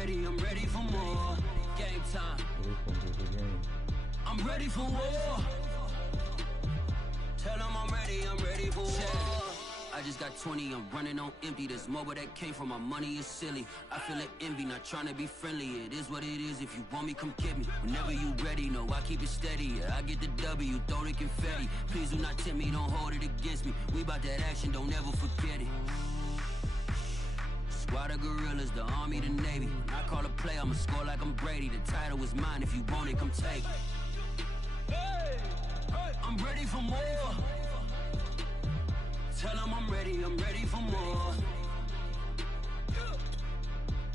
ready for more. Game time. I'm ready for war. Tell them I'm ready for war. I just got 20, I'm running on empty. This mobile that came from my money is silly. I feel like envy, not trying to be friendly. It is what it is, if you want me, come get me. Whenever you ready, no, I keep it steady. Yeah, I get the W, throw the confetti. Please do not tempt me, don't hold it against me. We bout that action, don't ever forget it. Squad of gorillas, the army, the navy. When I call a play, I'ma score like I'm Brady. The title is mine, if you want it, come take it. I'm ready for more. Tell them I'm ready for more.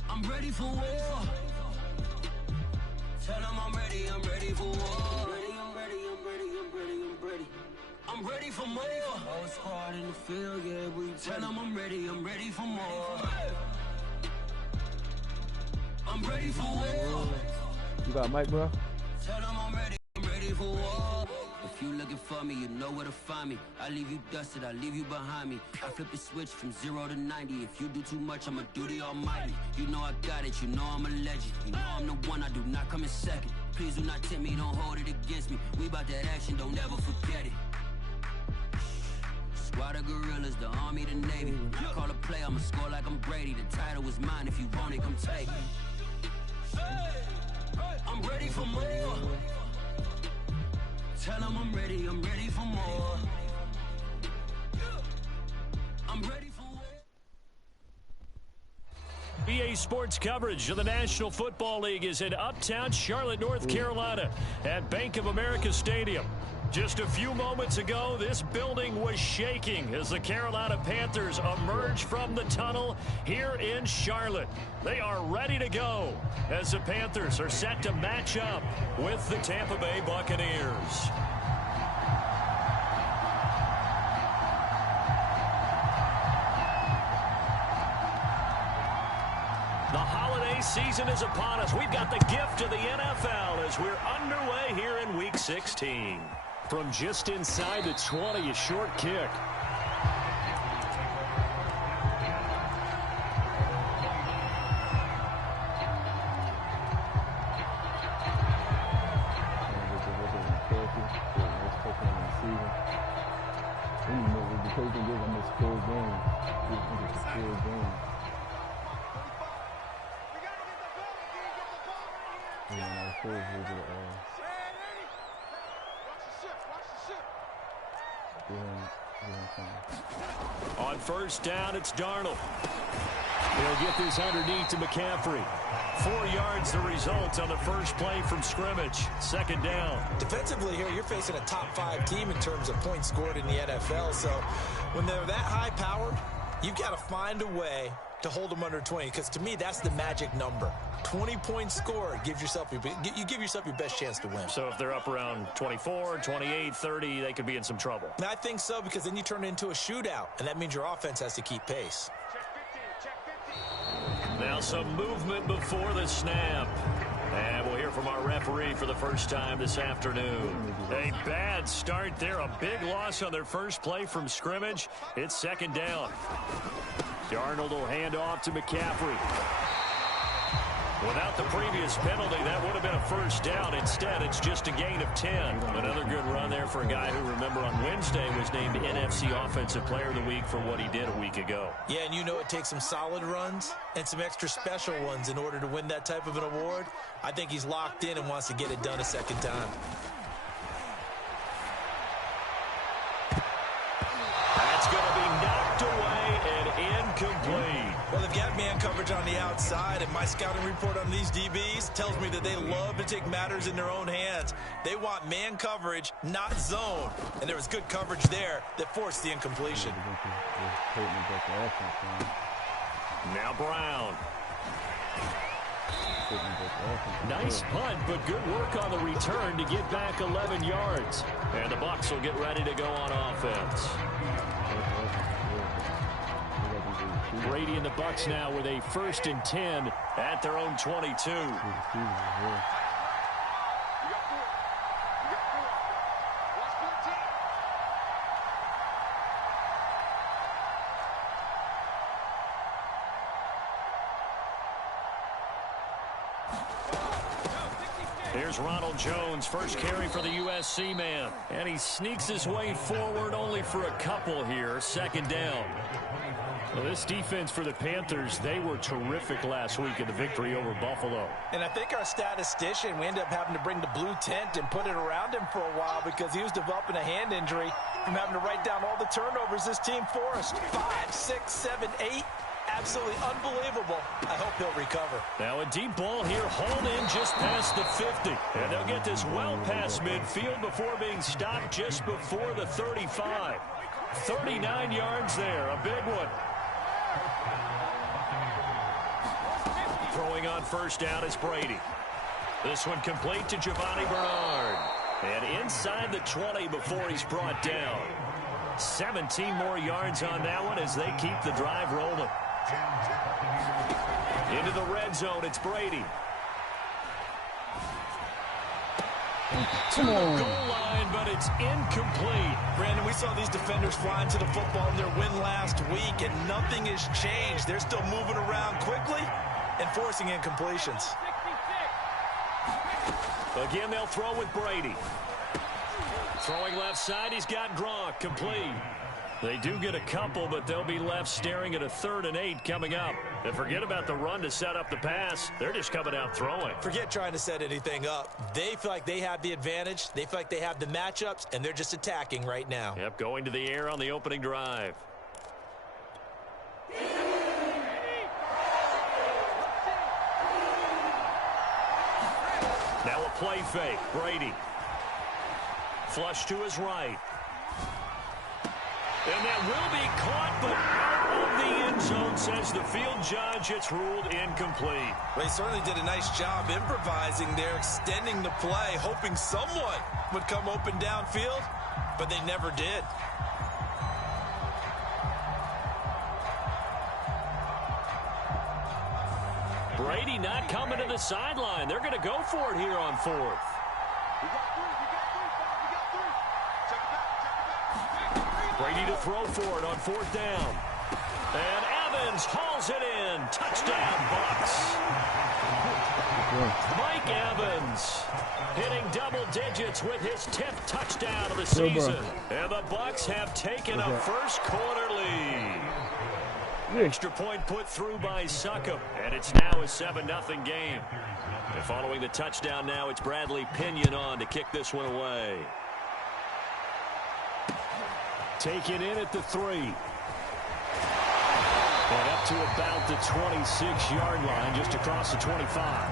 I'm ready for war. Tell them I'm ready for war. I'm ready for more. Whole squad in the field, yeah, we tell them I'm ready for more. I'm ready for war. You got a mic, bro? Tell them I'm ready for war. If you looking for me, you know where to find me. I leave you dusted, I leave you behind me. I flip the switch from 0 to 90. If you do too much, I'ma do the almighty. You know I got it, you know I'm a legend. You know I'm the one, I do not come in second. Please do not tempt me, don't hold it against me. We bout that action, don't ever forget it. Squad of gorillas, the army, the navy. When I call a play, I'ma score like I'm Brady. The title is mine, if you want it, come take it. I'm ready for more. Tell them I'm ready for more. I'm ready for more. BA Sports coverage of the National Football League is in uptown Charlotte, North Carolina at Bank of America Stadium. Just a few moments ago, this building was shaking as the Carolina Panthers emerge from the tunnel here in Charlotte. They are ready to go as the Panthers are set to match up with the Tampa Bay Buccaneers. The holiday season is upon us. We've got the gift of the NFL as we're underway here in Week 16. From just inside the 20, a short kick. On first down, it's Darnold. He'll get this underneath to McCaffrey. 4 yards the result on the first play from scrimmage. Second down. Defensively here, you're facing a top 5 team in terms of points scored in the NFL. So when they're that high powered, you've got to find a way to hold them under 20, because to me that's the magic number. 20 points scored gives yourself you give yourself your best chance to win. So if they're up around 24, 28, 30, they could be in some trouble. And I think so, because then you turn it into a shootout, and that means your offense has to keep pace. Now some movement before the snap. And we'll hear from our referee for the first time this afternoon. A bad start there. A big loss on their first play from scrimmage. It's second down. Darnold will hand off to McCaffrey. Without the previous penalty, that would have been a first down. Instead, it's just a gain of 10. Another good run there for a guy who, remember, on Wednesday was named NFC Offensive Player of the Week for what he did a week ago. Yeah, and you know it takes some solid runs and some extra special ones in order to win that type of an award. I think he's locked in and wants to get it done a second time. That's going to be knocked away and incomplete. Well, they've got man coverage on the outside, and my scouting report on these DBs tells me that they love to take matters in their own hands. They want man coverage, not zone. And there was good coverage there that forced the incompletion. Now Brown. Nice punt, but good work on the return to get back 11 yards. And the Bucs will get ready to go on offense. Brady and the Bucs now with a 1st and 10 at their own 22. Here's Ronald Jones, first carry for the USC man. And he sneaks his way forward only for a couple here. Second down. Well, this defense for the Panthers, they were terrific last week in the victory over Buffalo. And I think our statistician, we ended up having to bring the blue tent and put it around him for a while because he was developing a hand injury from having to write down all the turnovers this team forced. 5, 6, 7, 8. Absolutely unbelievable. I hope he'll recover. Now a deep ball here, hauled in just past the 50. And they'll get this well past midfield before being stopped just before the 35. 39 yards there, a big one. Throwing on first down is Brady. This one complete to Giovanni Bernard. And inside the 20 before he's brought down. 17 more yards on that one as they keep the drive rolling. Into the red zone, it's Brady. To the goal line, but it's incomplete. Brandon, we saw these defenders flying to the football in their win last week, and nothing has changed. They're still moving around quickly and forcing incompletions. Again, they'll throw with Brady. Throwing left side, he's got Gronk, complete. They do get a couple, but they'll be left staring at a 3rd and 8 coming up. And forget about the run to set up the pass. They're just coming out throwing. Forget trying to set anything up. They feel like they have the advantage. They feel like they have the matchups, and they're just attacking right now. Yep, going to the air on the opening drive. Now a play fake. Brady. Flush to his right. And that will be caught, but out of the end zone, says the field judge. It's ruled incomplete. They certainly did a nice job improvising there, extending the play, hoping someone would come open downfield, but they never did. Brady not coming to the sideline. They're going to go for it here on 4th. Brady to throw for it on 4th down. And Evans hauls it in. Touchdown, Bucks. Mike Evans hitting double digits with his 10th touchdown of the season. And the Bucks have taken a first quarter lead. Extra point put through by Succop. And it's now a 7-0 game. And following the touchdown now, it's Bradley Pinion on to kick this one away. Taken in at the 3. And up to about the 26-yard line, just across the 25.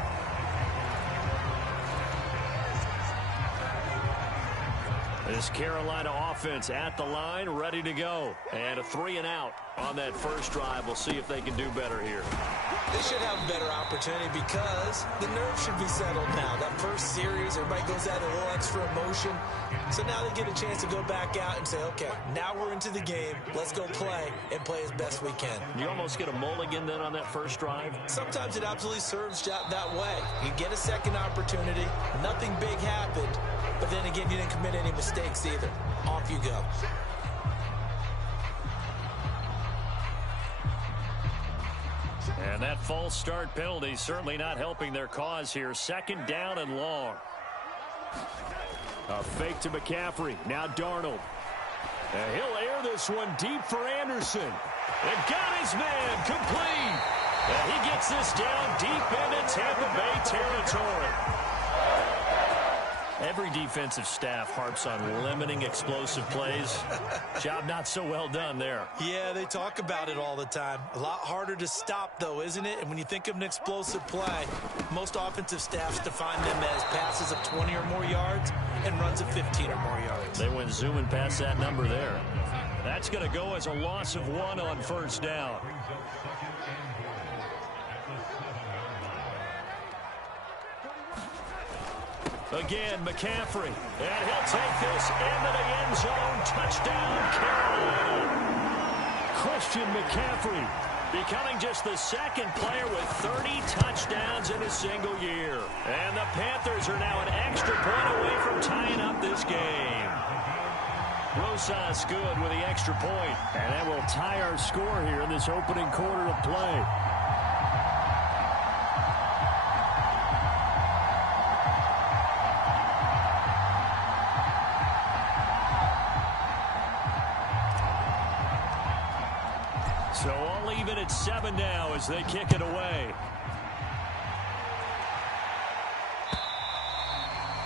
This Carolina offense at the line, ready to go. And a 3 and out on that first drive. We'll see if they can do better here. They should have a better opportunity because the nerves should be settled now. That first series, everybody goes out a little extra emotion. So now they get a chance to go back out and say, okay, now we're into the game. Let's go play and play as best we can. You almost get a mulligan then on that first drive? Sometimes it absolutely serves that way. You get a second opportunity. Nothing big happened. But then again, you didn't commit any mistakes either. Off you go. And that false start penalty certainly not helping their cause here. 2nd down and long. A fake to McCaffrey. Now Darnold. And he'll air this one deep for Anderson. And got his man complete. And he gets this down deep into Tampa Bay territory. Every defensive staff harps on limiting explosive plays. Job not so well done there. Yeah, they talk about it all the time. A lot harder to stop, though, isn't it? And when you think of an explosive play, most offensive staffs define them as passes of 20 or more yards and runs of 15 or more yards. They went zooming past that number there. That's going to go as a loss of 1 on first down. Again, McCaffrey. And he'll take this into the end zone. Touchdown, Carolina. Christian McCaffrey becoming just the 2nd player with 30 touchdowns in a single year. And the Panthers are now an extra point away from tying up this game. Rosas good with the extra point. And that will tie our score here in this opening quarter of play. even at 7 now as they kick it away.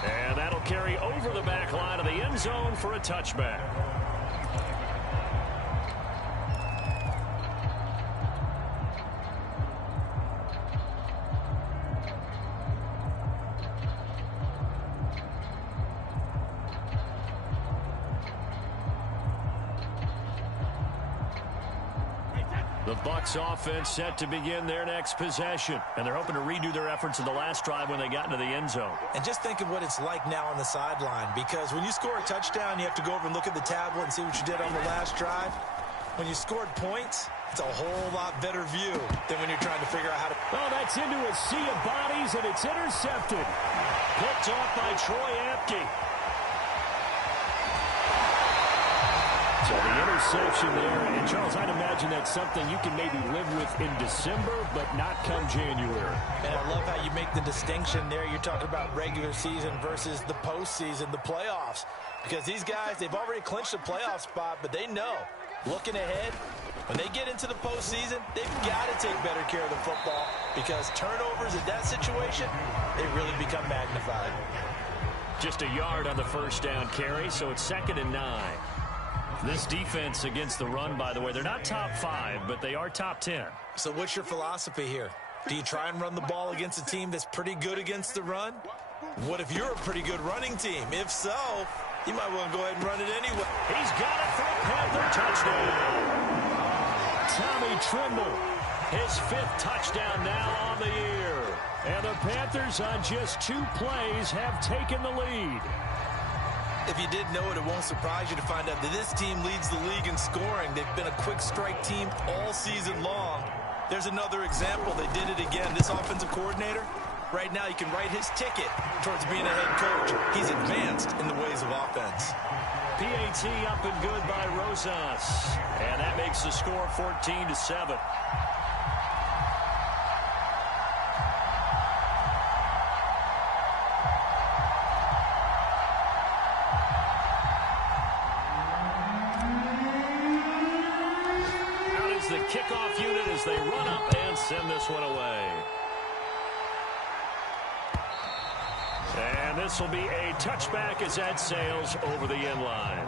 And that'll carry over the back line of the end zone for a touchback. The Bucs offense set to begin their next possession. And they're hoping to redo their efforts in the last drive when they got into the end zone. And just think of what it's like now on the sideline, because when you score a touchdown, you have to go over and look at the tablet and see what you did on the last drive. When you scored points, it's a whole lot better view than when you're trying to figure out how to... Oh, that's into a sea of bodies, and it's intercepted. Picked off by Troy Apke. So the interception there, and Charles, I'd imagine that's something you can maybe live with in December, but not come January. And I love how you make the distinction there. You're talking about regular season versus the postseason, the playoffs. Because these guys, they've already clinched a playoff spot, but they know, looking ahead, when they get into the postseason, they've got to take better care of the football, because turnovers in that situation, they really become magnified. Just a yard on the first down carry, so it's 2nd and 9. This defense against the run, by the way, they're not top 5, but they are top 10. So what's your philosophy here? Do you try and run the ball against a team that's pretty good against the run? What if you're a pretty good running team? If so, you might want to go ahead and run it anyway. He's got it for a Panther touchdown. Tommy Tremble, his 5th touchdown now on the year. And the Panthers on just 2 plays have taken the lead. If you didn't know it, it won't surprise you to find out that this team leads the league in scoring. They've been a quick strike team all season long. There's another example. They did it again. This offensive coordinator, right now, you can write his ticket towards being a head coach. He's advanced in the ways of offense. PAT up and good by Rosas. And that makes the score 14-7. The kickoff unit as they run up and send this one away. And this will be a touchback as that sails over the end line.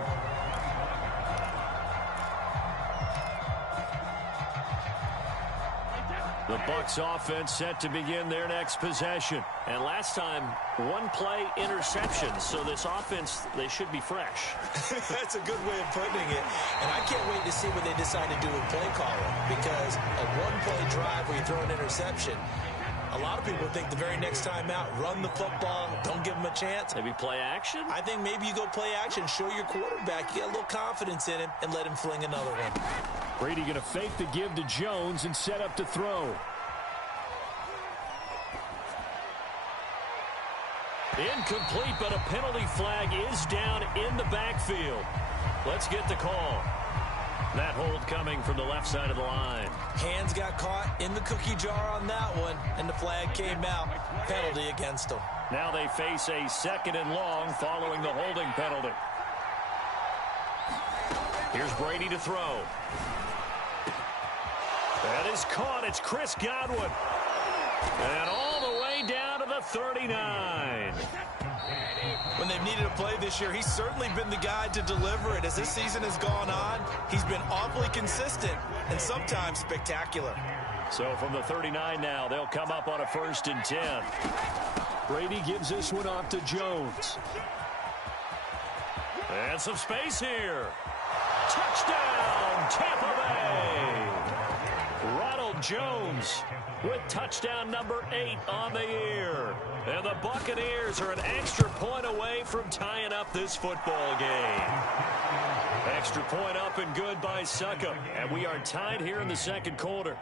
The Bucs offense set to begin their next possession. And last time, 1-play interception. So this offense, they should be fresh. That's a good way of putting it. And I can't wait to see what they decide to do with play calling. Because a 1-play drive where you throw an interception, a lot of people think the very next time out, run the football, don't give them a chance. Maybe play action? I think maybe you go play action, show your quarterback, you get a little confidence in him, and let him fling another one. Brady going to fake the give to Jones and set up to throw. Incomplete, but a penalty flag is down in the backfield. Let's get the call. That hold coming from the left side of the line. Hands got caught in the cookie jar on that one, and the flag came out. Penalty against them. Now they face a 2nd and long following the holding penalty. Here's Brady to throw. That is caught. It's Chris Godwin. And all the way down to the 39. When they've needed a play this year, he's certainly been the guy to deliver it. As this season has gone on, he's been awfully consistent and sometimes spectacular. So from the 39 now, they'll come up on a 1st and 10. Brady gives this one off to Jones. And some space here. Touchdown, Tampa Bay. Ronald Jones with touchdown number 8 on the year. And the Buccaneers are an extra point away from tying up this football game. Extra point up and good by Succop. And we are tied here in the 2nd quarter.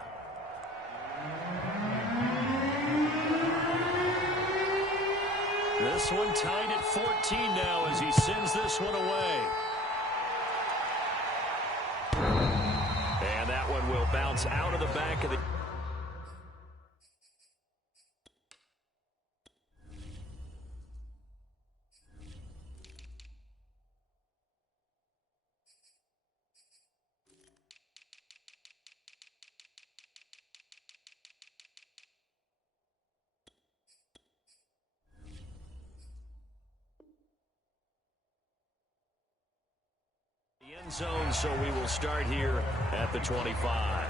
This one tied at 14 now as he sends this one away. And that one will bounce out of the back of the... Zone, so we will start here at the 25.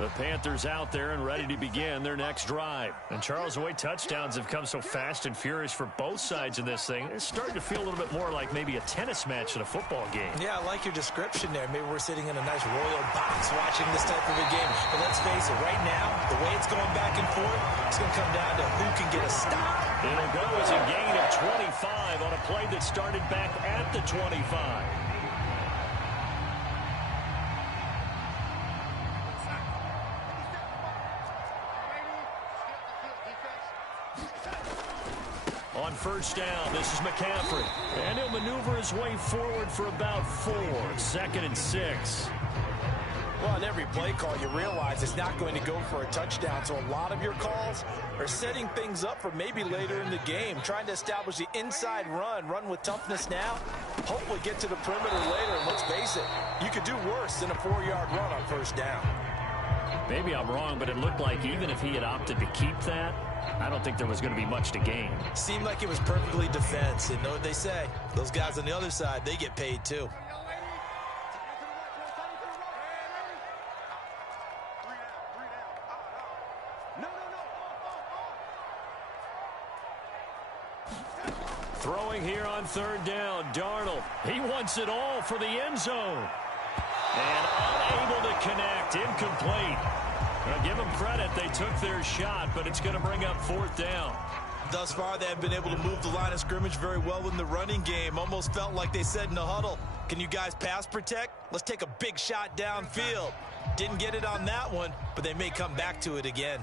The Panthers out there and ready to begin their next drive. And Charles, the way touchdowns have come so fast and furious for both sides in this thing, it's starting to feel a little bit more like maybe a tennis match in a football game. Yeah, I like your description there. Maybe we're sitting in a nice royal box watching this type of a game. But let's face it, right now, the way it's going back and forth, it's going to come down to who can get a stop. It'll go as a gain of 25 on a play that started back at the 25. On first down, this is McCaffrey. And he'll maneuver his way forward for about 4. 2nd and 6. Well, on every play call, you realize it's not going to go for a touchdown. So a lot of your calls are setting things up for maybe later in the game, trying to establish the inside run with toughness now, hopefully get to the perimeter later. And let's face it, you could do worse than a 4-yard run on first down. Maybe I'm wrong, but it looked like even if he had opted to keep that, I don't think there was going to be much to gain. Seemed like it was perfectly defense. And know what they say, those guys on the other side, they get paid too. Throwing here on third down, Darnold. He wants it all for the end zone. And unable to connect, incomplete. Now give them credit, they took their shot, but it's going to bring up 4th down. Thus far, they have been able to move the line of scrimmage very well in the running game. Almost felt like they said in the huddle, can you guys pass protect? Let's take a big shot downfield. Didn't get it on that one, but they may come back to it again.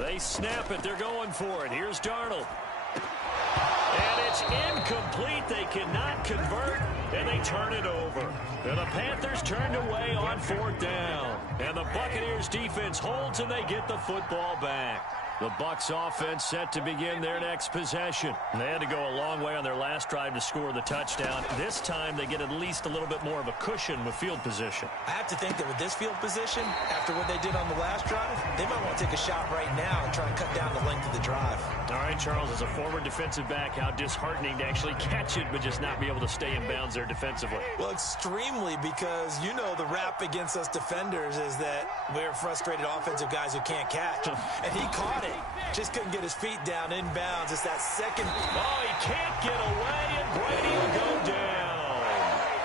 They snap it. They're going for it. Here's Darnold. And it's incomplete. They cannot convert, and they turn it over. And the Panthers turned away on 4th down. And the Buccaneers defense holds, and they get the football back. The Bucs offense set to begin their next possession. They had to go a long way on their last drive to score the touchdown. This time they get at least a little bit more of a cushion with field position. I have to think that with this field position, after what they did on the last drive, they might want to take a shot right now and try and cut down the length of the drive. All right, Charles, as a former defensive back, how disheartening to actually catch it but just not be able to stay in bounds there defensively. Well, extremely, because you know the rap against us defenders is that we're frustrated offensive guys who can't catch. And he caught it. Just couldn't get his feet down inbounds. It's that second. Oh, he can't get away, and Brady will go down.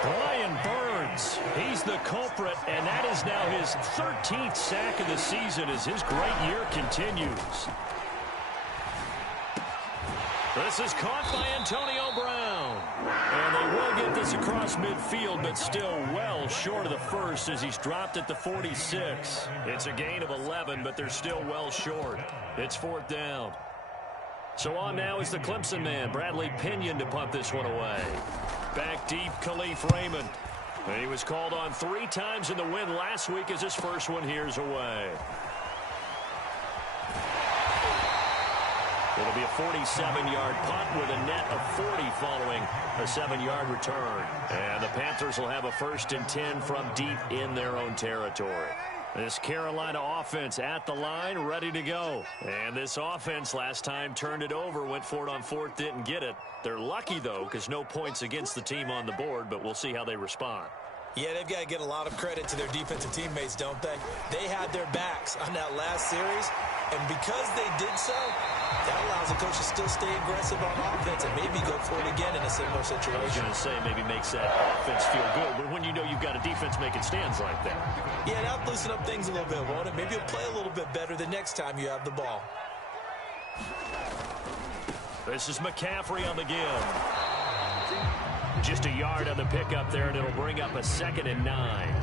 Brian Burns, he's the culprit, and that is now his 13th sack of the season as his great year continues. This is caught by Antonio Brown. And they will get this across midfield, but still well short of the first as he's dropped at the 46. It's a gain of 11, but they're still well short. It's 4th down. So on now is the Clemson man, Bradley Pinion, to punt this one away. Back deep, Khalif Raymond. And he was called on 3 times in the win last week as his first one here's away. It'll be a 47-yard punt with a net of 40 following a 7-yard return. And the Panthers will have a 1st and 10 from deep in their own territory. This Carolina offense at the line, ready to go. And this offense last time turned it over, went for it on 4th, didn't get it. They're lucky, though, because no points against the team on the board, but we'll see how they respond. Yeah, they've got to get a lot of credit to their defensive teammates, don't they? They had their backs on that last series, and because they did so, that allows the coach to still stay aggressive on offense and maybe go for it again in a similar situation. I was going to say maybe makes that offense feel good, but when you know you've got a defense making stands like that. Yeah, that'll loosen up things a little bit, won't it? Maybe you'll play a little bit better the next time you have the ball. This is McCaffrey on the give. Just a yard on the pickup there, and it'll bring up a 2nd and 9.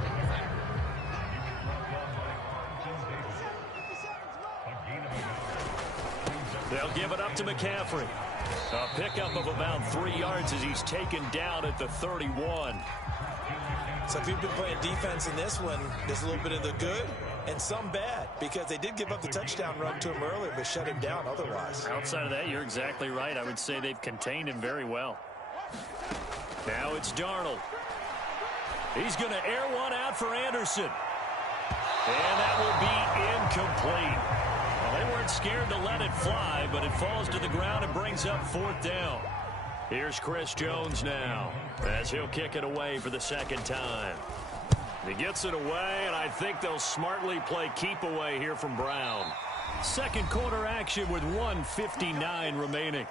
They'll give it up to McCaffrey. A pickup of about 3 yards as he's taken down at the 31. So if you've been playing defense in this one, there's a little bit of the good and some bad, because they did give up the touchdown run to him earlier, but shut him down otherwise. Outside of that, you're exactly right. I would say they've contained him very well. Now it's Darnold. He's going to air one out for Anderson. And that will be incomplete. Well, they weren't scared to let it fly, but it falls to the ground and brings up 4th down. Here's Chris Jones now, as he'll kick it away for the second time. He gets it away, and I think they'll smartly play keep away here from Brown. Second quarter action with 1:59 remaining.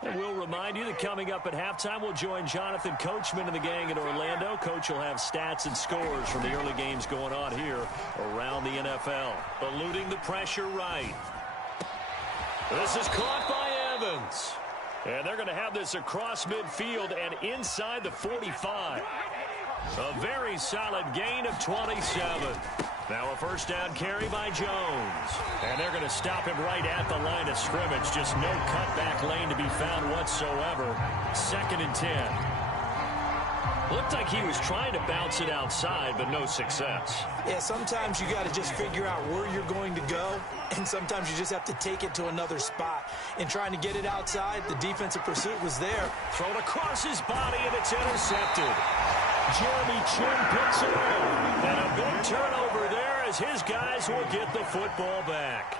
And we'll remind you that coming up at halftime, we'll join Jonathan Coachman and the gang in Orlando. Coach will have stats and scores from the early games going on here around the NFL. Eluding the pressure right. This is caught by Evans. And they're going to have this across midfield and inside the 45. A very solid gain of 27. Now a first down carry by Jones. And they're going to stop him right at the line of scrimmage. Just no cutback lane to be found whatsoever. 2nd and 10. Looked like he was trying to bounce it outside, but no success. Yeah, sometimes you got to just figure out where you're going to go, and sometimes you just have to take it to another spot. In trying to get it outside, the defensive pursuit was there. Thrown across his body, and it's intercepted. Jeremy Chin picks it up. And a big turnover there as his guys will get the football back.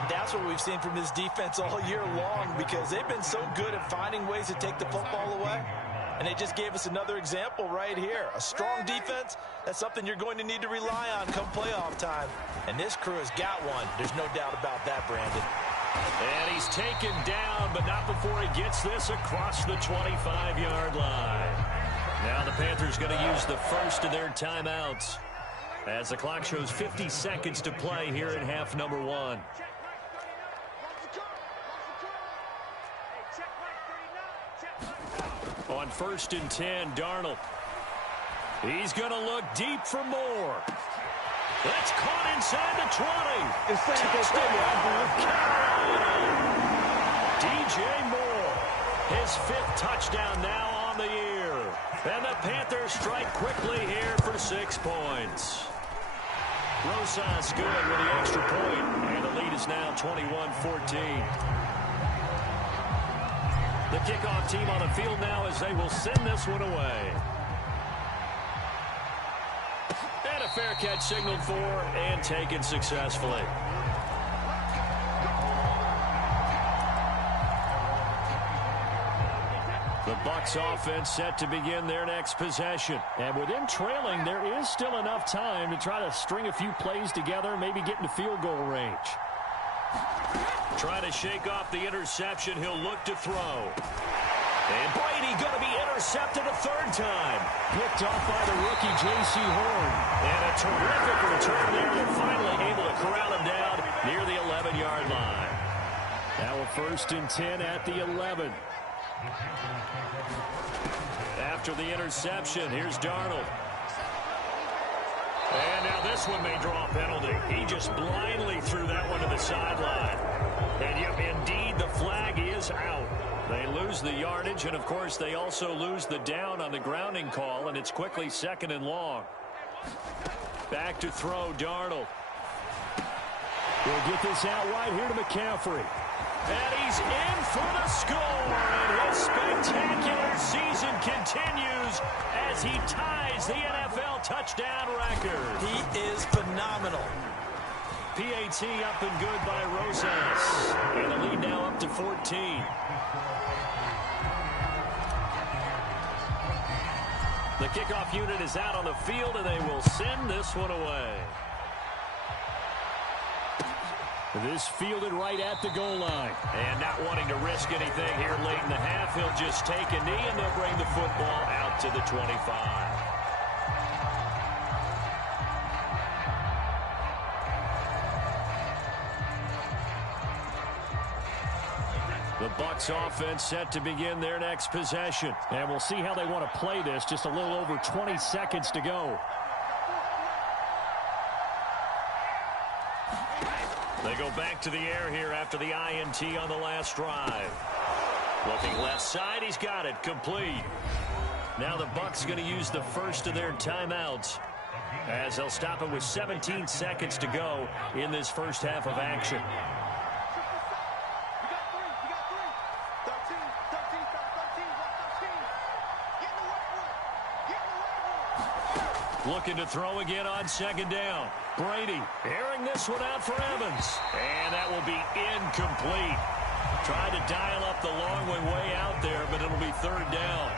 And that's what we've seen from this defense all year long, because they've been so good at finding ways to take the football away. And they just gave us another example right here. A strong defense, that's something you're going to need to rely on come playoff time. And this crew has got one. There's no doubt about that, Brandon. And he's taken down, but not before he gets this across the 25-yard line. Now the Panthers going to use the first of their timeouts as the clock shows 50 seconds to play here in half number 1. On 1st and 10, Darnold. He's going to look deep for more. That's caught inside the 20. Touchdown, Carolina. DJ Moore, his 5th touchdown now on the year. And the Panthers strike quickly here for 6 points. Rosas good with the extra point, and the lead is now 21-14. The kickoff team on the field now as they will send this one away. And a fair catch signaled for and taken successfully. The Bucs offense set to begin their next possession. And with them trailing, there is still enough time to try to string a few plays together, maybe get into field goal range. Trying to shake off the interception. He'll look to throw. And Brady going to be intercepted a 3rd time. Picked off by the rookie J.C. Horn. And a terrific return there. They're finally able to corral him down near the 11-yard line. Now a 1st and 10 at the 11. After the interception, here's Darnold. And now this one may draw a penalty. He just blindly threw that one to the sideline. And yet, indeed, the flag is out. They lose the yardage, and, of course, they also lose the down on the grounding call, and it's quickly 2nd and long. Back to throw, Darnold. We'll get this out right here to McCaffrey. And he's in for the score. And his spectacular season continues as he ties the NFL touchdown record. He is phenomenal. PAT up and good by Rosas. And the lead now up to 14. The kickoff unit is out on the field, and they will send this one away. This fielded right at the goal line. And not wanting to risk anything here late in the half, he'll just take a knee, and they'll bring the football out to the 25. The Bucs offense set to begin their next possession. And we'll see how they want to play this. Just a little over 20 seconds to go. They go back to the air here after the INT on the last drive. Looking left side, he's got it, complete. Now the Bucs going to use the first of their timeouts as they'll stop it with 17 seconds to go in this first half of action. Looking to throw again on second down. Brady airing this one out for Evans. And that will be incomplete. Tried to dial up the long way out there, but it'll be third down.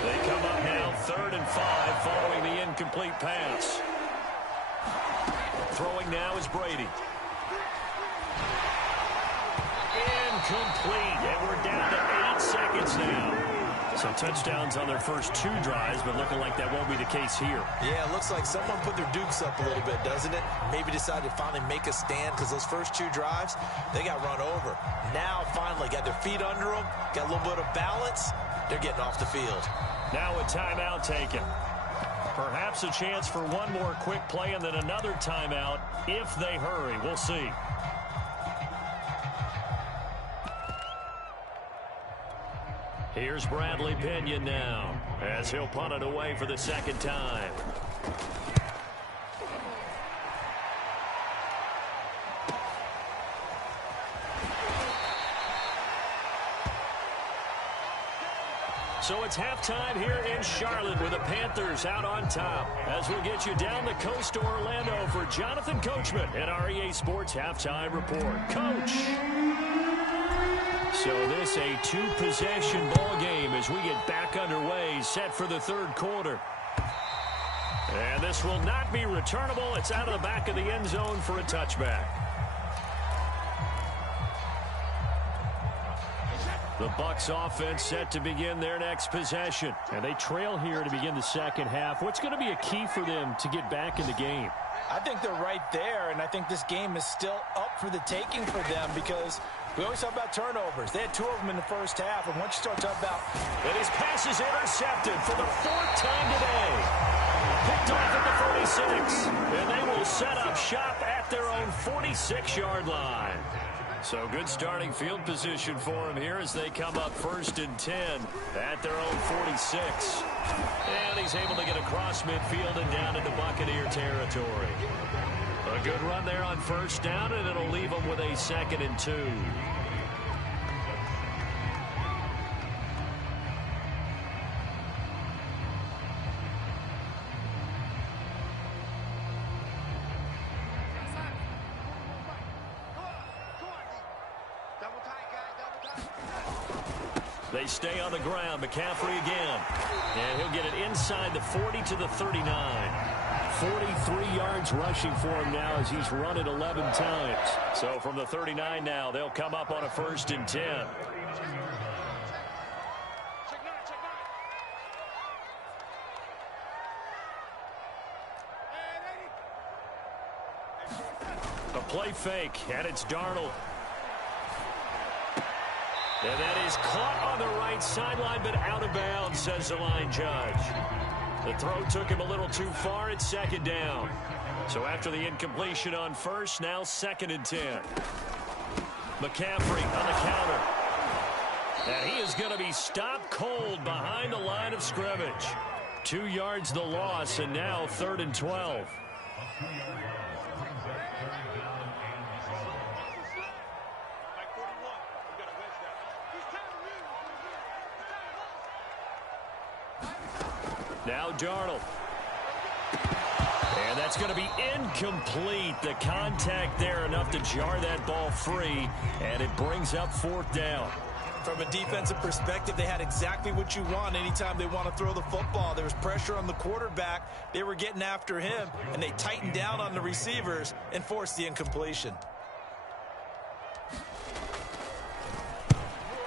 They come up now 3rd and 5 following the incomplete pass. Throwing now is Brady. Incomplete. And we're down to 8 seconds now. So touchdowns on their first 2 drives, but looking like that won't be the case here. Yeah, it looks like someone put their dukes up a little bit, doesn't it? Maybe decided to finally make a stand because those first 2 drives, they got run over. Now, finally, got their feet under them, got a little bit of balance. They're getting off the field. Now a timeout taken. Perhaps a chance for one more quick play and then another timeout if they hurry. We'll see. Here's Bradley Pinion now as he'll punt it away for the second time. So it's halftime here in Charlotte with the Panthers out on top. As we get you down the coast to Orlando for Jonathan Coachman at our EA Sports Halftime Report. Coach! So this a 2-possession ball game as we get back underway, set for the 3rd quarter. And this will not be returnable. It's out of the back of the end zone for a touchback. The Bucs offense set to begin their next possession. And they trail here to begin the second half. What's going to be a key for them to get back in the game? I think they're right there, and I think this game is still up for the taking for them because we always talk about turnovers. They had 2 of them in the first half, and once you start talking about... And his pass is intercepted for the 4th time today. Picked off at the 46, and they will set up shop at their own 46-yard line. So good starting field position for him here as they come up 1st and 10 at their own 46. And he's able to get across midfield and down into Buccaneer territory. A good run there on 1st down, and it'll leave them with a 2nd and 2. They stay on the ground. McCaffrey again. And he'll get it inside the 40 to the 39. 43 yards rushing for him now as he's run it 11 times. So from the 39 now, they'll come up on a 1st and 10. A play fake, and it's Darnold. And that is caught on the right sideline, but out of bounds, says the line judge. The throw took him a little too far. It's 2nd down. So after the incompletion on 1st, now 2nd and 10. McCaffrey on the counter. And he is going to be stopped cold behind the line of scrimmage. 2 yards the loss, and now 3rd and 12. Now Darnold. And that's going to be incomplete. The contact there enough to jar that ball free, and it brings up 4th down. From a defensive perspective, they had exactly what you want anytime they want to throw the football. There was pressure on the quarterback. They were getting after him, and they tightened down on the receivers and forced the incompletion.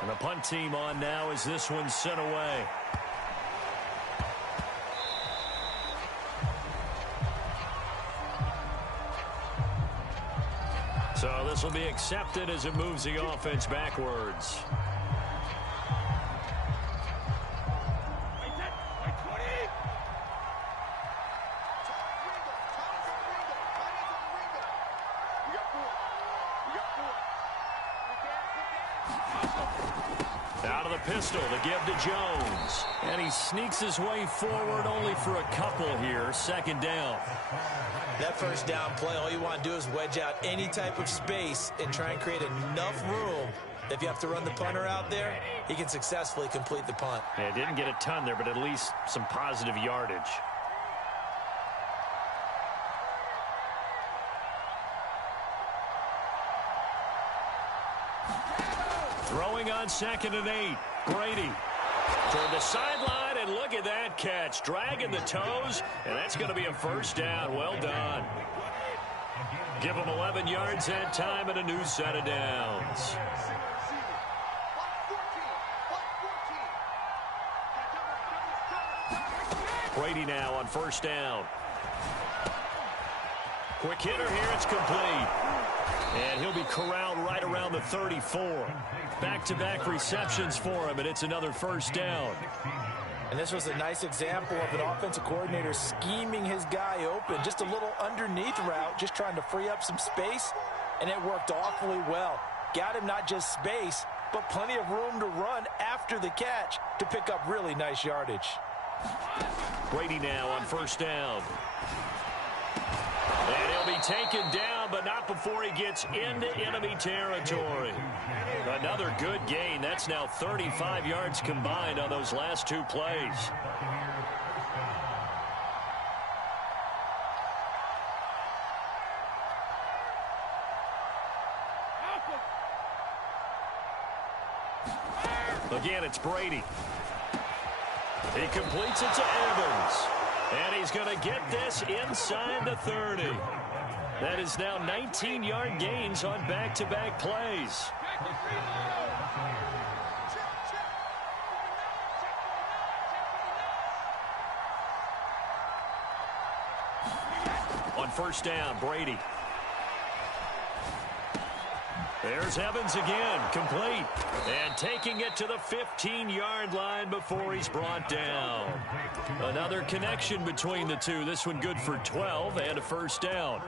And the punt team on now as this one's sent away. So this will be accepted as it moves the offense backwards. Out of the pistol to give to Jones. And he sneaks his way forward only for a couple here. 2nd down. That 1st down play, all you want to do is wedge out any type of space and try and create enough room. If you have to run the punter out there, he can successfully complete the punt. Yeah, didn't get a ton there, but at least some positive yardage. Throwing on 2nd and 8. Brady toward the sideline, and look at that catch. Dragging the toes, and that's going to be a first down. Well done. Give them 11 yards that time and a new set of downs. Brady now on first down. Quick hitter here, it's complete. And he'll be corralled right around the 34. Back-to-back receptions for him, and it's another first down. And this was a nice example of an offensive coordinator scheming his guy open. Just a little underneath route, just trying to free up some space, and it worked awfully well. Got him not just space, but plenty of room to run after the catch to pick up really nice yardage. Brady now on first down. And he'll be taken down, but not before he gets into enemy territory. Another good gain. That's now 35 yards combined on those last two plays. Again, it's Brady. He completes it to Evans. And he's going to get this inside the 30. That is now 19-yard gains on back-to-back plays. On first down, Brady. There's Evans again, complete. And taking it to the 15-yard line before he's brought down. Another connection between the two. This one good for 12 and a first down.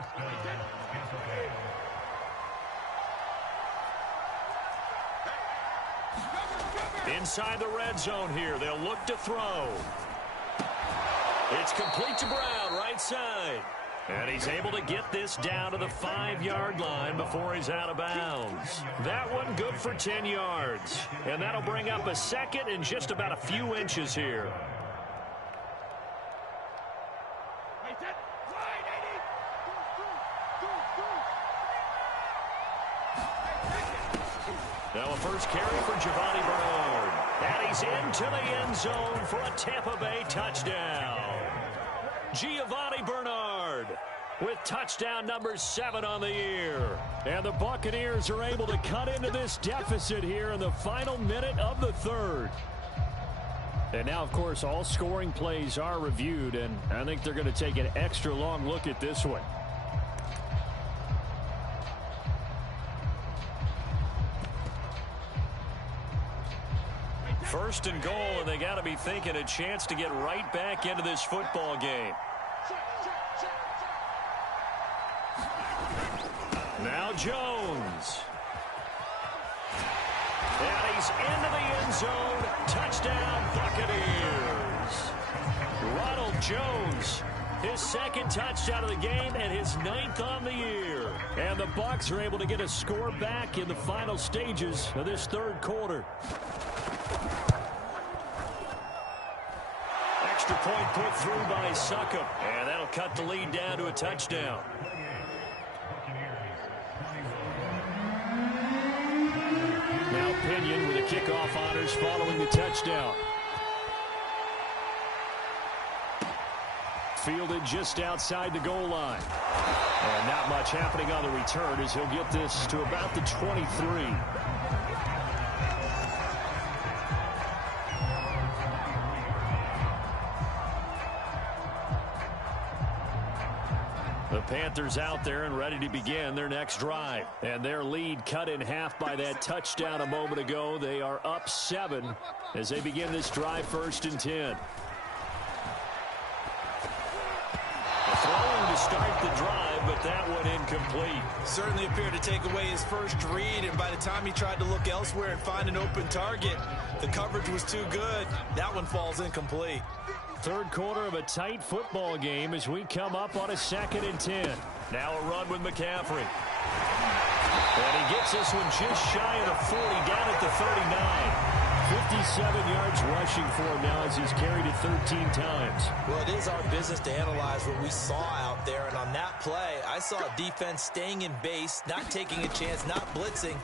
Inside the red zone here. They'll look to throw. It's complete to Brown, right side. And he's able to get this down to the 5-yard line before he's out of bounds. That one good for 10 yards. And that'll bring up a second and just about a few inches here. Now a first carry for Giovanni Bernard. And he's into the end zone for a Tampa Bay touchdown. Giovanni Bernard with touchdown number 7 on the year. And the Buccaneers are able to cut into this deficit here in the final minute of the third. And now, of course, all scoring plays are reviewed, and I think they're going to take an extra long look at this one. First and goal, and they got to be thinking a chance to get right back into this football game. Now Jones. And he's into the end zone. Touchdown, Buccaneers. Ronald Jones, his second touchdown of the game and his 9th on the year. And the Bucs are able to get a score back in the final stages of this third quarter. Extra point put through by Succop, and that'll cut the lead down to a touchdown. Now Pinion with the kickoff honors following the touchdown. Fielded just outside the goal line. And not much happening on the return as he'll get this to about the 23. The Panthers out there and ready to begin their next drive. And their lead cut in half by that touchdown a moment ago. They are up 7 as they begin this drive, 1st and 10. Throwing to start the drive, but that one incomplete. Certainly appeared to take away his first read, and by the time he tried to look elsewhere and find an open target, the coverage was too good. That one falls incomplete. Third quarter of a tight football game as we come up on a 2nd and 10. Now a run with McCaffrey. And he gets this one just shy of the 40, down at the 39. 57 yards rushing for him now as he's carried it 13 times. Well, it is our business to analyze what we saw out there, and on that play, I saw a defense staying in base, not taking a chance, not blitzing,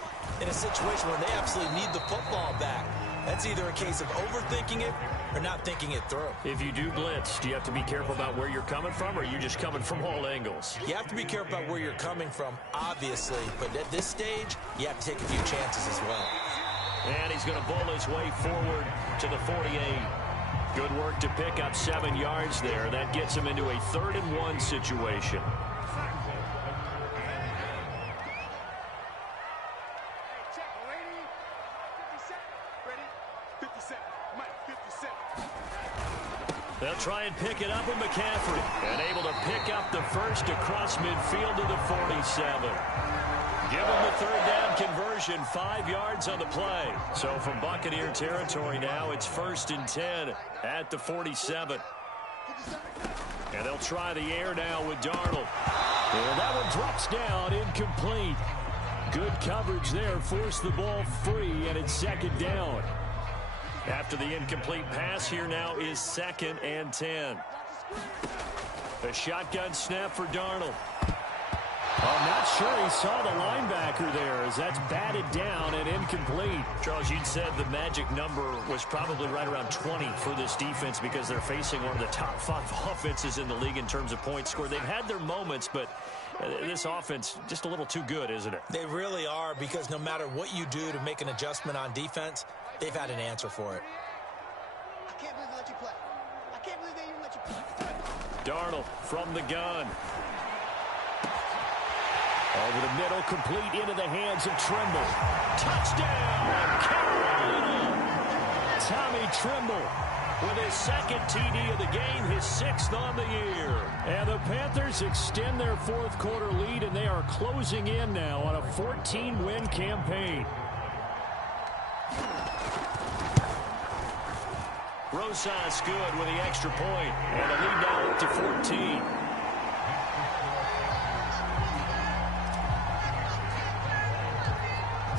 in a situation where they absolutely need the football back. That's either a case of overthinking it or not thinking it through. If you do blitz, do you have to be careful about where you're coming from, or are you just coming from all angles? You have to be careful about where you're coming from, obviously, but at this stage, you have to take a few chances as well. And he's going to bowl his way forward to the 48. Good work to pick up 7 yards there. That gets him into a 3rd-and-1 situation. They'll try and pick it up with McCaffrey. And able to pick up the first across midfield to the 47. Give him the 3rd down conversion, 5 yards on the play. So from Buccaneer territory now, it's 1st and 10 at the 47. And they'll try the air now with Darnold. And that one drops down, incomplete. Good coverage there, forced the ball free, and it's 2nd down. After the incomplete pass, here now is 2nd and 10. A shotgun snap for Darnold. I'm not sure he saw the linebacker there as that's batted down and incomplete. Charles, you'd said the magic number was probably right around 20 for this defense because they're facing one of the top 5 offenses in the league in terms of points scored. They've had their moments, but this offense just a little too good, isn't it? They really are, because no matter what you do to make an adjustment on defense, they've had an answer for it. I can't believe they let you play. I can't believe they even let you play. Darnold from the gun. Over the middle, complete into the hands of Trimble. Touchdown, Carolina! Tommy Trimble with his 2nd TD of the game, his 6th on the year. And the Panthers extend their 4th quarter lead, and they are closing in now on a 14-win campaign. Rosas good with the extra point, and the lead now up to 14.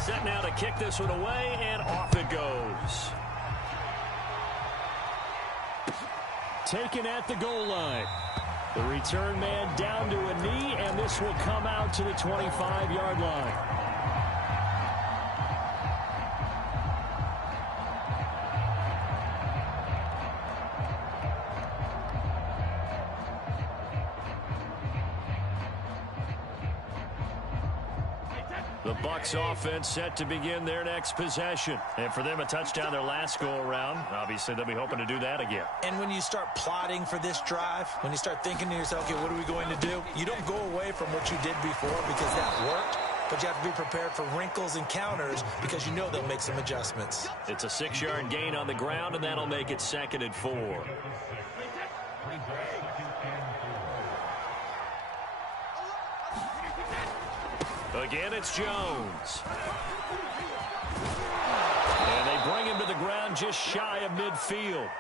Set now to kick this one away, and off it goes. Taken at the goal line. The return man down to a knee, and this will come out to the 25-yard line. The Bucs offense set to begin their next possession. And for them, a touchdown their last go-around. Obviously, they'll be hoping to do that again. And when you start plotting for this drive, when you start thinking to yourself, okay, what are we going to do? You don't go away from what you did before because that worked. But you have to be prepared for wrinkles and counters because you know they'll make some adjustments. It's a 6-yard gain on the ground, and that'll make it 2nd and 4. Again, it's Jones. And they bring him to the ground just shy of midfield.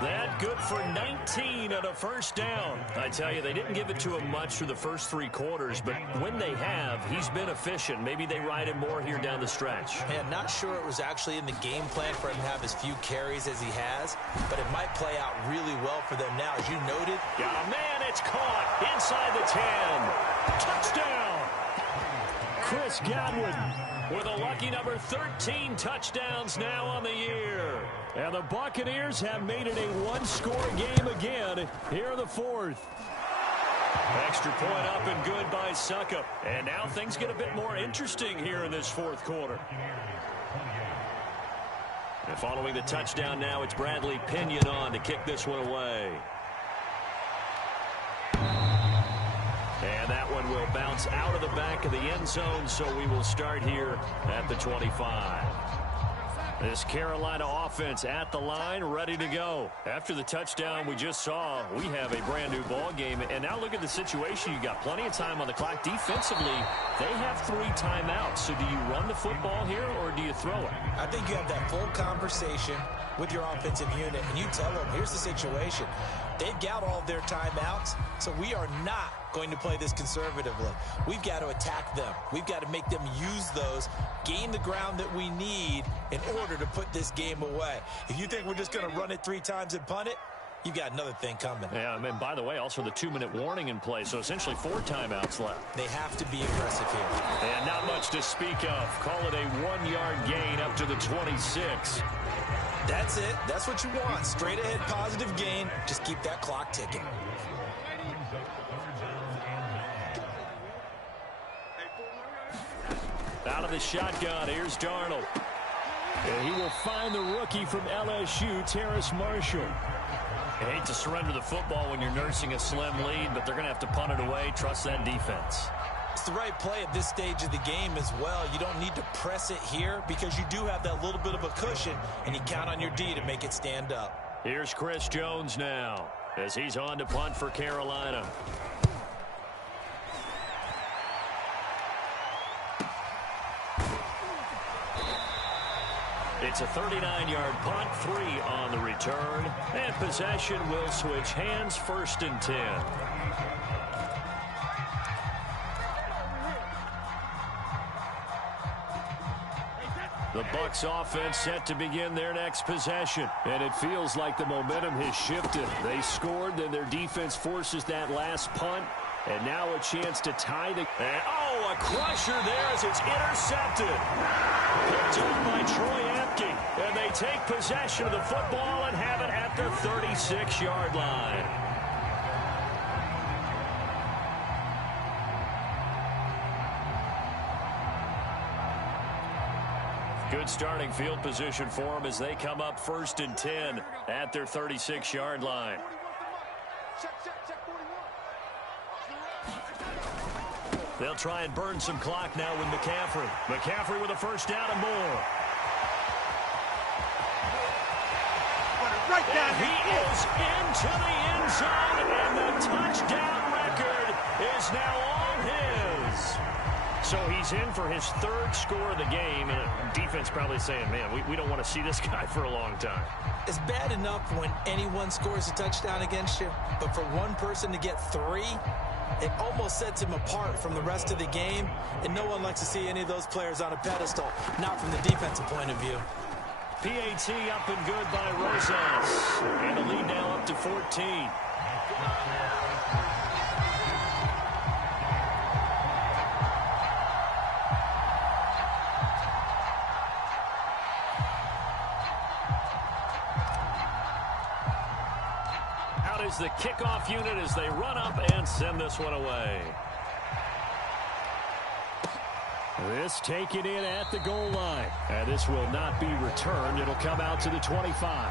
That good for 19 on a 1st down. I tell you, they didn't give it to him much through the first 3 quarters, but when they have, he's been efficient. Maybe they ride him more here down the stretch. And not sure it was actually in the game plan for him to have as few carries as he has, but it might play out really well for them now. As you noted, got a man, it's caught inside the 10. Touchdown! Chris Godwin with a lucky number 13 touchdowns now on the year. And the Buccaneers have made it a 1-score game again here in the 4th. Extra point up and good by Suckup. And now things get a bit more interesting here in this 4th quarter. And following the touchdown now, it's Bradley Pinion on to kick this one away. And that one will bounce out of the back of the end zone, so we will start here at the 25. This Carolina offense at the line, ready to go. After the touchdown we just saw, we have a brand-new ball game. And now look at the situation. You got plenty of time on the clock. Defensively, they have 3 timeouts. So do you run the football here, or do you throw it? I think you have that full conversation with your offensive unit, and you tell them, here's the situation. They've got all their timeouts, so we are not going to play this conservatively. We've got to attack them. We've got to make them use those, gain the ground that we need in order to put this game away. If you think we're just going to run it 3 times and punt it, you've got another thing coming. Yeah, and by the way, also the 2-minute warning in play, so essentially 4 timeouts left. They have to be aggressive here. And not much to speak of. Call it a 1-yard gain up to the 26. That's it. That's what you want. Straight ahead, positive gain. Just keep that clock ticking. Out of the shotgun, here's Darnold. And he will find the rookie from LSU, Terrace Marshall. I hate to surrender the football when you're nursing a slim lead, but they're going to have to punt it away. Trust that defense. It's the right play at this stage of the game as well. You don't need to press it here because you do have that little bit of a cushion, and you count on your D to make it stand up. Here's Chris Jones now as he's on to punt for Carolina. It's a 39-yard punt, 3 on the return, and possession will switch hands, 1st and 10. The Bucs offense set to begin their next possession, and it feels like the momentum has shifted. They scored, then their defense forces that last punt, and now a chance to tie the... And, oh, a crusher there as it's intercepted. Picked up by Troy Apke, and they take possession of the football and have it at the 36-yard line. Good starting field position for them as they come up 1st and 10 at their 36-yard line. They'll try and burn some clock now with McCaffrey. McCaffrey with a 1st down and more. Right down. And he is into the end zone, and the touchdown record is now all his. So he's in for his 3rd score of the game, and defense probably saying, man, we don't want to see this guy for a long time. It's bad enough when anyone scores a touchdown against you, but for one person to get 3, it almost sets him apart from the rest of the game, and no one likes to see any of those players on a pedestal, not from the defensive point of view. PAT up and good by Rosas, and the lead now up to 14. Is the kickoff unit as they run up and send this one away. This taken in at the goal line. And this will not be returned. It'll come out to the 25.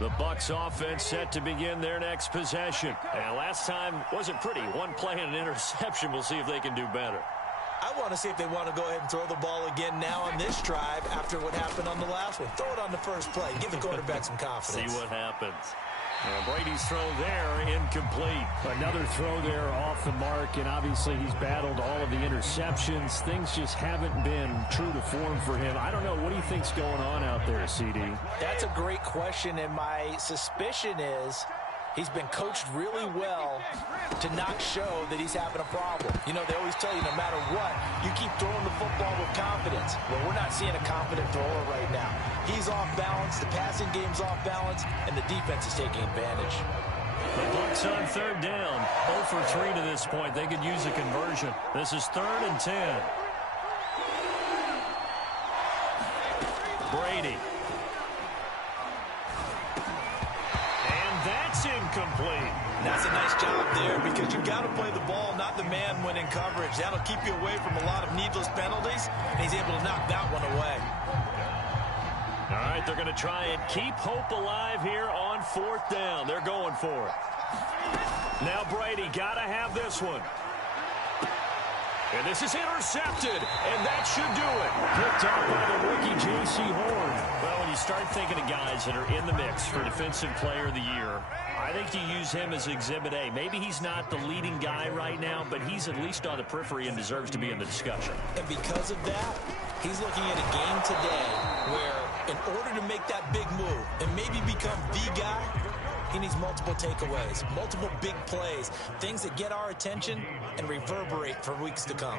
The Bucs offense set to begin their next possession. And last time wasn't pretty. One play and an interception. We'll see if they can do better. I want to see if they want to go ahead and throw the ball again now on this drive after what happened on the last one. Throw it on the first play. Give the quarterback some confidence. See what happens. And Brady's throw there, incomplete. Another throw there off the mark, and obviously he's battled all of the interceptions. Things just haven't been true to form for him. I don't know. What do you think's going on out there, CD? That's a great question, and my suspicion is he's been coached really well to not show that he's having a problem. You know, they always tell you no matter what, you keep throwing the football with confidence. Well, we're not seeing a confident thrower right now. He's off balance, the passing game's off balance, and the defense is taking advantage. The Bucs on 3rd down. 0 for 3 to this point. They could use a conversion. This is 3rd and 10. Brady. And that's incomplete. That's a nice job there because you've got to play the ball, not the man when in coverage. That'll keep you away from a lot of needless penalties, and he's able to knock that one away. All right, they're going to try and keep hope alive here on 4th down. They're going for it. Now Brady got to have this one. And this is intercepted, and that should do it. Picked up by the rookie J.C. Horn. Well, when you start thinking of guys that are in the mix for Defensive Player of the Year, I I think you use him as Exhibit A. Maybe he's not the leading guy right now, but he's at least on the periphery and deserves to be in the discussion. And because of that, he's looking at a game today where in order to make that big move and maybe become the guy, he needs multiple takeaways, multiple big plays, things that get our attention and reverberate for weeks to come.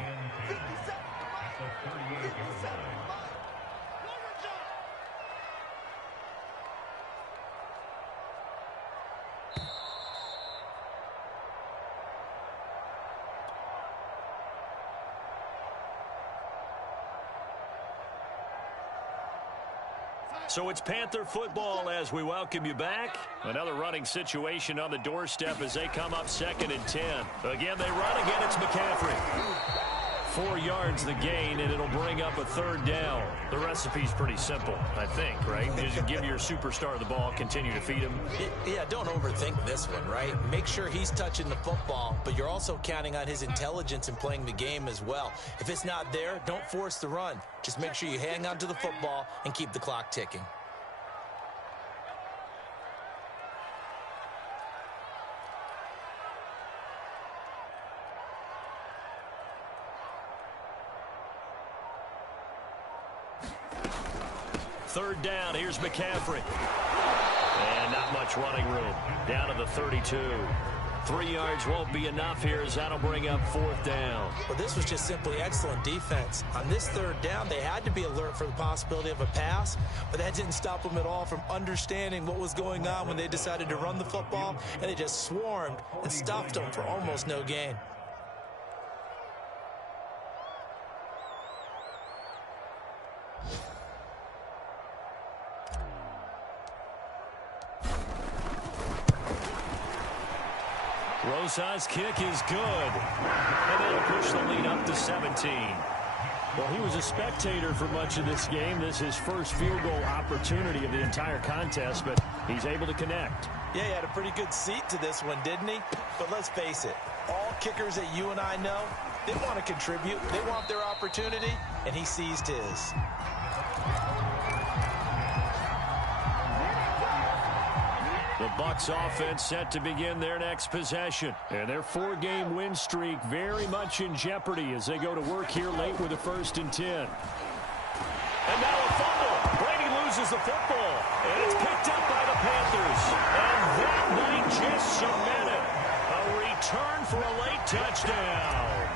So it's Panther football as we welcome you back. Another running situation on the doorstep as they come up 2nd and 10. Again, they run. Again, it's McCaffrey. 4 yards the gain, and it'll bring up a 3rd down. The recipe's pretty simple, I think, right? Just give your superstar the ball, continue to feed him. Yeah, don't overthink this one, right? Make sure he's touching the football, but you're also counting on his intelligence in playing the game as well. If it's not there, don't force the run. Just make sure you hang on to the football and keep the clock ticking. Third down, here's McCaffrey. And not much running room. Down to the 32. 3 yards won't be enough here as that'll bring up 4th down. Well, this was just simply excellent defense. On this 3rd down, they had to be alert for the possibility of a pass, but that didn't stop them at all from understanding what was going on when they decided to run the football, and they just swarmed and stuffed them for almost no gain. Rosa's kick is good. And that'll push the lead up to 17. Well, he was a spectator for much of this game. This is his first field goal opportunity of the entire contest, but he's able to connect. Yeah, he had a pretty good seat to this one, didn't he? But let's face it, all kickers that you and I know, they want to contribute. They want their opportunity, and he seized his. The Bucs offense set to begin their next possession. And their 4-game win streak very much in jeopardy as they go to work here late with a 1st and 10. And now a fumble. Brady loses the football. And it's picked up by the Panthers. And that might just cement it. A return for a late touchdown.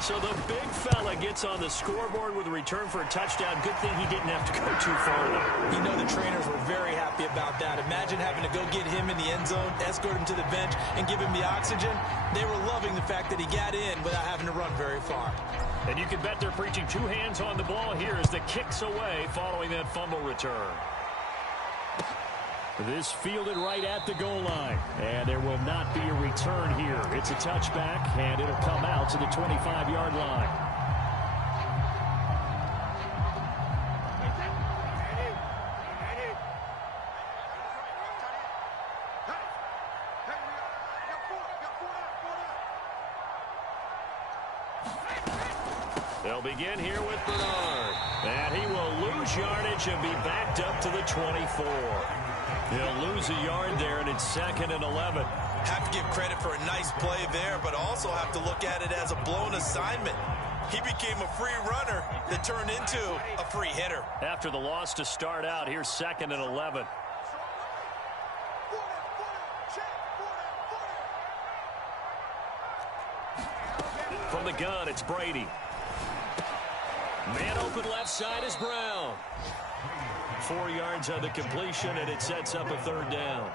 So the big fella gets on the scoreboard with a return for a touchdown. Good thing he didn't have to go too far, though. You know the trainers were very happy about that. Imagine having to go get him in the end zone, escort him to the bench, and give him the oxygen. They were loving the fact that he got in without having to run very far. And you can bet they're preaching 2 hands on the ball here as the kick's away following that fumble return. This fielded right at the goal line. And there will not be a return here. It's a touchback, and it'll come out to the 25-yard line. They'll begin here with Bernard. And he will lose yardage and be backed up to the 24. He'll lose a yard there, and it's 2nd and 11. Have to give credit for a nice play there, but also have to look at it as a blown assignment. He became a free runner that turned into a free hitter. After the loss to start out, here's 2nd and 11. From the gun, it's Brady. Man open left side is Brown. 4 yards on the completion, and it sets up a 3rd down.